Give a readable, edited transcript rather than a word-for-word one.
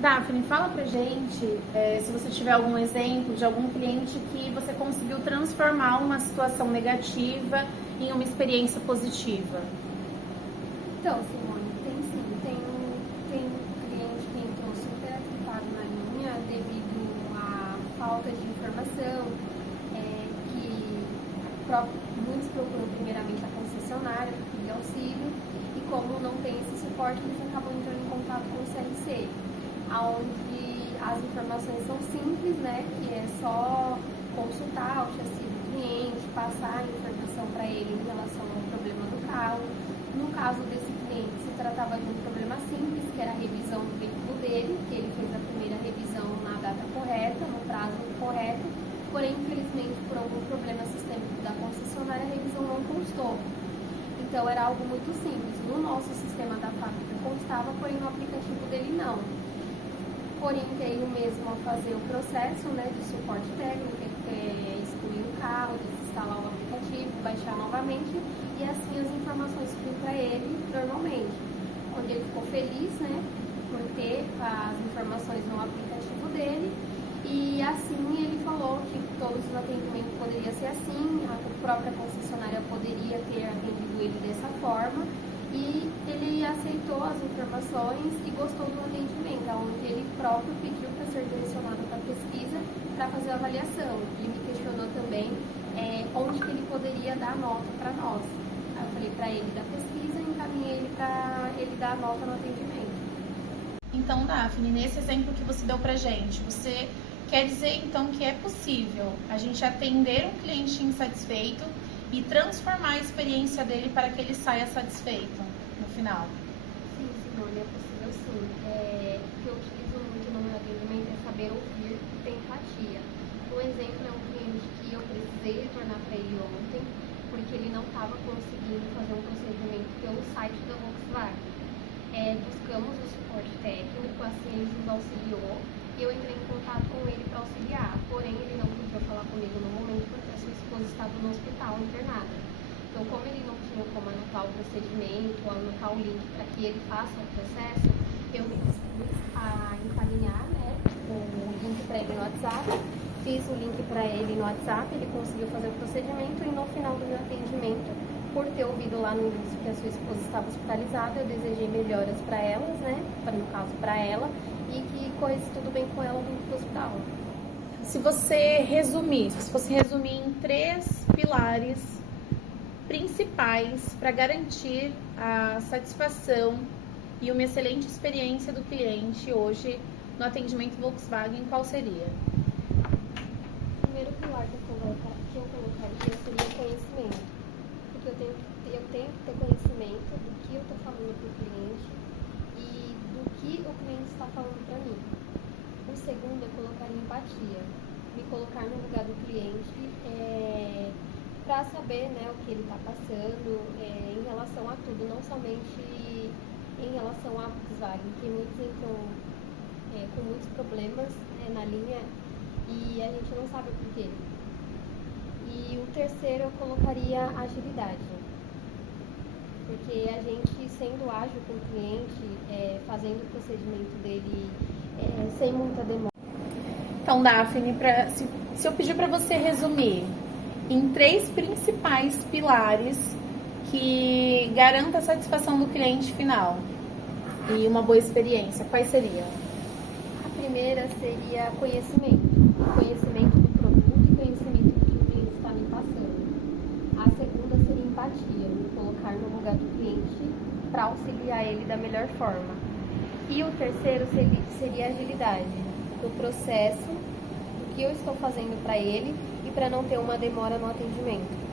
Daphne, fala pra gente se você tiver algum exemplo de algum cliente que você conseguiu transformar uma situação negativa em uma experiência positiva. Então, Simone, tem sim. Tem um cliente que entrou super atrapalhado na linha devido à falta de informação, muitos procuram primeiramente a concessionária para pedir auxílio e como não tem esse suporte, eles acabam entrando em contato com o CRC, onde as informações são simples, né, que é só consultar o chassi do cliente, passar a informação para ele em relação ao problema do carro. No caso desse cliente, se tratava de um problema simples, que era a revisão do veículo dele, que ele fez a primeira revisão na data correta, no prazo correto, porém, infelizmente, por algum problema sistêmico da concessionária, a revisão não constou. Então, era algo muito simples. No nosso sistema da fábrica constava, porém, no aplicativo dele não. Orientei o mesmo a fazer o processo, né, de suporte técnico, excluir o carro, desinstalar o aplicativo, baixar novamente, e assim as informações fui para ele normalmente. Onde ele ficou feliz, né, por ter as informações no aplicativo dele. E assim ele falou que todos os atendimentos poderiam ser assim, a própria concessionária poderia ter atendido ele dessa forma, e ele aceitou as informações e gostou do atendimento, onde ele próprio pediu para ser direcionado para a pesquisa para fazer a avaliação. Ele me questionou também onde que ele poderia dar nota para nós. Aí eu falei para ele da pesquisa e encaminhei ele para ele dar a nota no atendimento. Então, Daphne, nesse exemplo que você deu pra gente, você quer dizer, então, que é possível a gente atender um cliente insatisfeito e transformar a experiência dele para que ele saia satisfeito no final? Sim, Simone, é possível sim. O que eu utilizo muito no meu atendimento é saber ouvir e ter empatia. Um exemplo é um cliente que eu precisei retornar para ele ontem, porque ele não estava conseguindo fazer um procedimento pelo site da Volkswagen. Buscamos o suporte técnico, assim ele nos auxiliou, e eu entrei em contato com ele para auxiliar, porém ele não podia falar comigo no momento porque a sua esposa estava no hospital internada. Então, como ele não tinha como anotar o procedimento, anotar o link para que ele faça o processo, eu me dispus a encaminhar, né, o link para ele no WhatsApp, fiz o link para ele no WhatsApp, ele conseguiu fazer o procedimento e no final do meu atendimento, por ter ouvido lá no início que a sua esposa estava hospitalizada, eu desejei melhoras para elas, né, no caso para ela, e que corresse tudo bem com ela dentro do hospital. Se se fosse resumir em 3 pilares principais para garantir a satisfação e uma excelente experiência do cliente hoje no atendimento Volkswagen, qual seria? O primeiro pilar que eu colocaria seria conhecimento, porque eu tenho que ter conhecimento do que eu estou falando para o cliente e do que o cliente está falando para mim. O segundo, eu colocaria empatia, me colocar no lugar do cliente para saber, né, o que ele está passando em relação a tudo, não somente em relação à Volkswagen, que muitos entram com muitos problemas na linha e a gente não sabe o porquê. E o terceiro, eu colocaria agilidade, porque a gente sendo ágil com o cliente, fazendo o procedimento dele sem muita demora. Então, Daphne, se eu pedir para você resumir em 3 principais pilares que garantam a satisfação do cliente final e uma boa experiência, quais seriam? A primeira seria conhecimento do produto e conhecimento do que o cliente está me passando. A segunda seria empatia, me colocar no lugar do cliente para auxiliar ele da melhor forma. E o terceiro seria agilidade, do processo, do que eu estou fazendo para ele e para não ter uma demora no atendimento.